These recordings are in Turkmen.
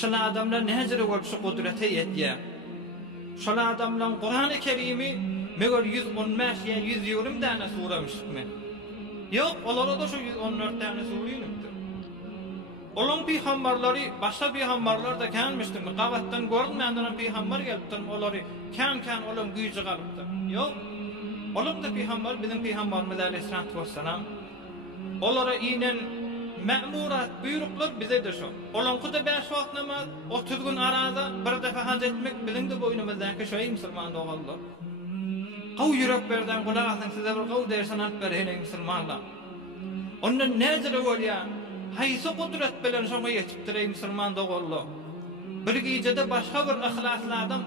şol adamlar näjere bolup şu kudrete ýetýär. Şol adamlaryň Qur'an-ı Kerimi meger 115 ýa 120 däne suramışykmy? Ýok, olara da şu 114 däne sura ýönükdir. Olan peygamberleri, başka peygamberler da gelmiştir. Gavattan görünmeyen peygamber gelipdir. Olary kan olan güýji galypdyr. Ýok. Olan da peygamber bizim peygamberimiz aleyhissalatu vesselam. Olara inen ma'murat buyruklar bize de şu. Olan kuda 5 wagt namaz 30 gün arada bir defa hac etmek bizim de boynumuzdaki şoý musulman dogallar. Gaw yüreklerden kulak asın size bir gaw dersanat berýän musulmanlar. Ondan näjere bolýar? Haýsy kudret bilen şoňa ýetipdir ey musulman dogallar. Bir gecede başga bir ihlasly adam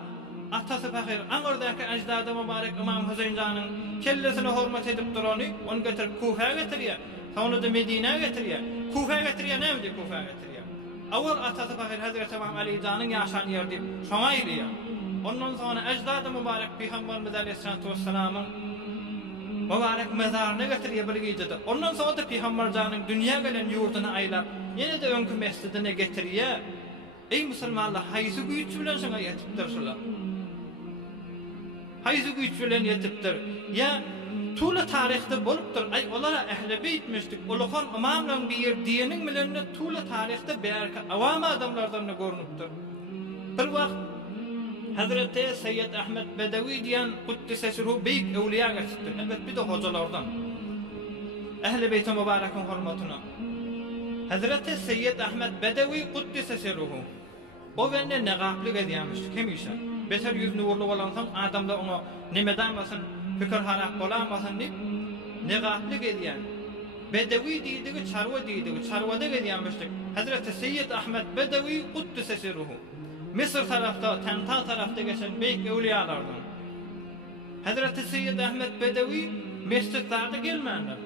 atasy fakir aňyrdaky ajdady mübarek Imam Husayn janyň kellesine hormat edip durany, onu getirip Kufa'ya getirýär. Sonra da Medine getirýär. Kufa'ya getirýär, näme Kufa'ya getirýär? Awal atasy fakir Hazreti İmam Ali janyň ýaşan ýerde şoňa ýerýär. Ondan sonra ajdady mübarek Peygamberimiz aleyhissalatu vesselamyň mübarek mezaryna getirýär bir gecede. Ondan sonra da Peygamber janyň dünýä gelen ýurduny aýlap, ýene de öňkü mescidine getirýär. Ey musulmanlar, haýsy güýç bilen şoňa ýetipdir şular? Haýsy güýç bilen ýetipdir? Ya tula tarihde bolupdyr. Ay olara Ehl-i Beyt meşdik. Ulughan imamlaryň bir diýeniň bilenine tula tarihde berke awam adamlardan görnüpdir. Bir wagt Hazreti Seyyid Ahmed Bedevi diýen Kuddise sirruhu beýik ewliýa geçipdir. Elbet bir de hojalardan. Ehl-i Beyt'e mübarekin hormatyna. Hazreti Seyyid Ahmed Bedevi Kuddise sirruhu. O bende negaplyk edýärmiş. Kemişe. Beter yüzünü uğurlu olansan adamda onu nimedanmasın, fikir harap olamasın deyip negaplyk edýän. Bedevi diýdigi, çarwa diýdigi, çarwada edýänmişdik. Hazreti Seyyid Ahmed Bedevi Kuddise sirruhu. Mısır tarafta, Tenta tarafta geçen beýik ewliýalardan. Hazreti Seyyid Ahmed Bedevi mescitlerde gelmändir.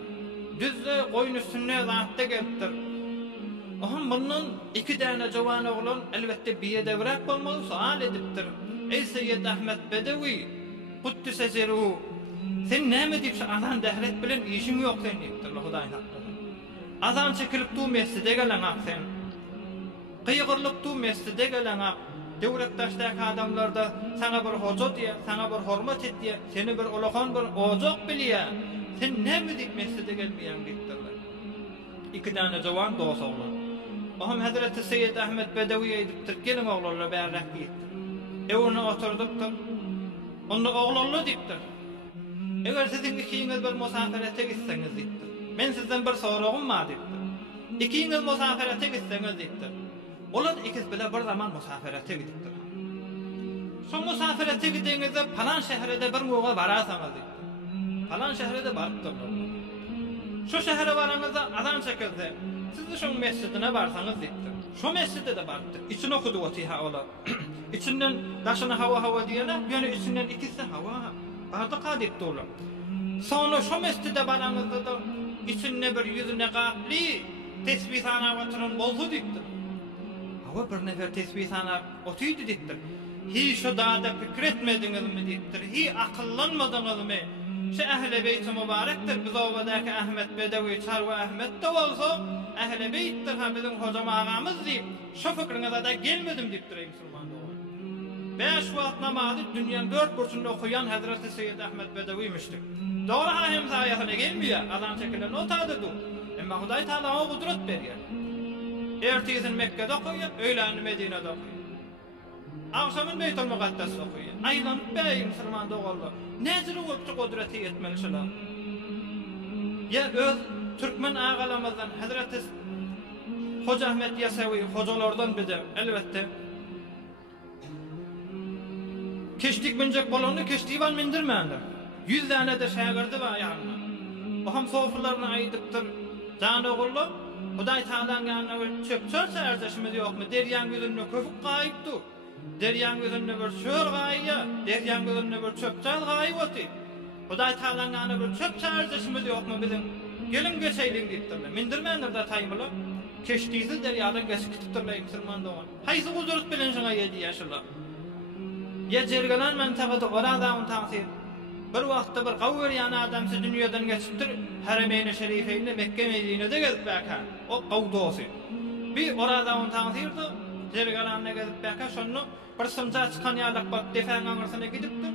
Düzde goýun üstüne zatda gelipdir. Ohan bundan 2 däne jowan oglan elbette biýedewrak bolmaly sual edipdir. Ey Seyyid Ahmed Bedevi, Kuddise sirruhu, sen näme diýip azan dähret bilen işiň ýok sen diýipdir Hudaýyň haqqyna. Azan çekilip tu mescide gelen sen. Qyýgyrlyp tu mescide gelen döwletdaşdaky adamlarda sana bir hoja diýe, sana bir hormat et diýe, seni bir ulughan bir ojak bilýär. Sen näme diýip mescide gelmeýän diýipdirler. 2 däne jowan dost oglan. Oham Hazreti Seyyid Ahmed Bedevi edipdir, gelin oglanlar bärrak diýipdir. Ewne oturdukdyr. Onda oglanlar diýipdir. Eger siziň ikiňiz bir musafirete gitseňiz diýipdir. Men sizden bir soragym bar diýipdir. Ikiňiz musafirete gitseňiz diýipdir. Olar ikiz bilen bir zaman musafirete gidipdir. Şu musafirete gideňizde falan şäherde bir moga barasaňyz diýipdir. Falan şäherde barypdyr. Şu şähere baraňyzda azan çekildi. Siz şu mescidine barsaňyz diýipdir. Şu mescide de barypdyr. İçine okudy Fatiha olar. İçinden daşyna hawa diýene, ýöne içinden ikisi hawa. Barda qadyp dolar. Sonra şu mescide baraňyzda da içinde bir yüzüne gaply tesbihana oturan boldy diýipdir. Hawa bir nefer tesbihana otydy diýipdir. Hi şu dada fikir etmediňizmi diýipdir. Hi akyllanmadyňyzmy? Şu Ehl-i Beyt mübarekdir. Biz obadaky Ahmed Bedevi, Çarwa Ahmed de bolsa Ehl-i Beytdir ha bizim hojam agamyz diýip, şu fikriňize da gelmedim diýipdir ey musulmanlar. 5 wagt namazy dünýäniň 4 burçunda okuyan Hazreti Seyyid Ahmed Bedevi mişdik. Dogry ha hem saýatyna gelmeýär, azan çekilen otady du. Emma Hudaý Taala o gudret berýär. Ertesiň Mekke'de okuýar, öýleni Medine'de okuýar. Akşamyn Beytul Muqaddas'da okuýar. Aýlanyp bäý musulman dogallar. Näzir bolupdy gudreti ýetmeli şolar. Ya öz Türkmen agalamyzdan Hazreti Hoca Ahmed Yasawi hojalardan biri elbette keşdik binjek bolany keşdiýan mindirmändir. 100 däne de şagirdi bar ýalyna. Oham sofralarına aýdypdyr. Jan oğullar, Hudaý Taalaň ýanyna çöp serdeşimiz ýokmy? Derýän gözünde köpük gaýypdy. Derýän gözünde bir şör gaýýa, derýän gözünde bir çöpçal gaýýpdy. Hudaý Taalaň ýanyna bir çöp serdeşimiz ýokmy bizim? Gelin geçeýlik diýipdirler. Mindirmändir da taýmylar. Keşdiýsiz derýadan geçip gitipdirler musulman dogan. Haýsy gudret bilen şoňa ýedi ýaşylar. Ya jergelen mentabada oradan taňsir. Bir wagtda bir gawr ýany adam şu dünýäden geçipdir. Harameyn-i Şerifeýne Mekke Medine'de gezip bakan. O gawdosy. Bir oradan taňsirdi. Jergalanna gezip bäke şonu bir sımja çykan ýalak bak defäň aňyrsana gidipdir.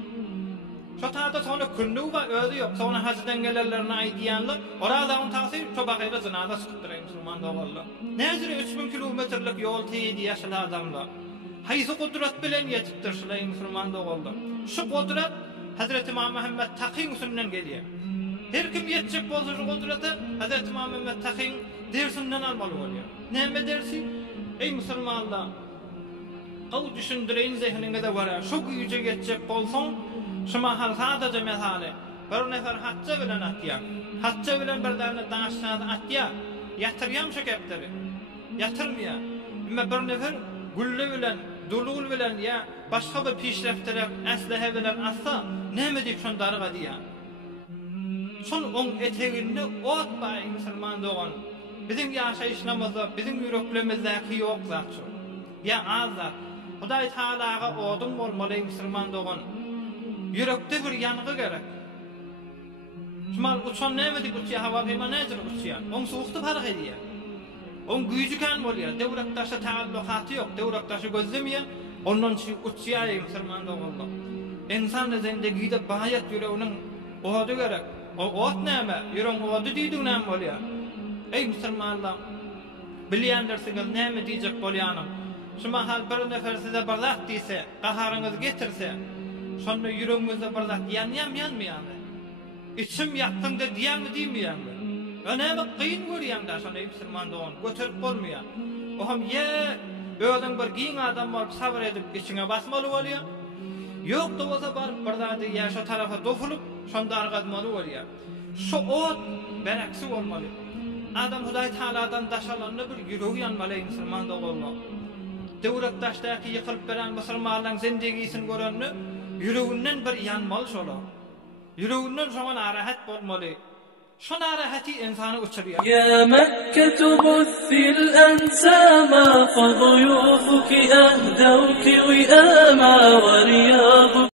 Şo taýda sonra kündü we özü ýok. Sonra hajdan gelenlerine aýdýanlar, oradaň taýsy şo bagyrda zynada çykypdyr musulman dogalla. Näzire 3000 kilometrlik ýol teýdi ýaşal adamlar. Haýsy gudrat bilen ýetipdir şolay musulman dogalla. Şu gudrat Hazreti Muhammed Taqin sünnen gelýär. Her kim ýetjek bolsa şu gudraty Hazreti Muhammed Taqin dersinden almaly bolýar. Näme dersi? Ey musulmanlar, aw düşündireýin zehniňe de bara. Şu güýje ýetjek bolsaň, şu mahal sadaja mesale. Bir nefer hacca bilen atýar. Hacca bilen birden daşşada atýar. Ýatyrýam şu gepleri. Ýatyrmýar. Emma bir nefer gülle bilen, dulul bilen ya başga bir pişrefterek äslehe bilen atsa, näme diýip şondaryga diýär. Son on eteginde ot bay musulman dogan. Bizim ýaşaýyşlarymyzda, bizim ýürekleriňizde ýok zat şu. Ya azat. Hudaý Taalaga odun bolmaly musulman dogan. Yürekde bir yanğı gerek. Şumal uçan näme diýip uçýar, hawa pema nädir uçýar? On suwukdy fark edýär. On güýjüken bolýar. Dewletdaşa taallukatı ýok, dewletdaşa gözlemýär. Ondan şu uçýar musulman dogan. İnsan zendegide baýat ýüreginiň odu gerek. O ot näme? Ýüreg odu diýdiň näme bolýar? Ey musulmanlar, bilýändirsiňiz näme diýjek bolýanyň? Şu mahal bir nefer size bir zat diýse, gaharyňyz getirse, şonda ýüregiňizde bir zat ýanýarmy? İçim ýakdyňda diýýärmi diýmeýärmi? Näme kıyın görýärmi şonda musulman dogan, göterip bolmaýar. O ham özüň bir giň adam bolup sabr edip içiňe basmaly bolýar. Ýok da bolsa baryp bir zat ýaşa tarafa dofulup şonda argadmaly bolýar. Şu ot beraksi bolmaly. Adam Hudaý Taaladan daşalanna bir ýüregi ýanmaly musulman dogan. Dewletdaşdaky ýykylyp beren musulmanlaryň zendegisini görenni ýüreginden bir ýanmaly şola. Ýüreginden şoňa narahat bolmaly. Şo narahati insany uçurýar. Ya Mekke buthil ansama fa duyufuki ahdawki wi'ama wa riyadu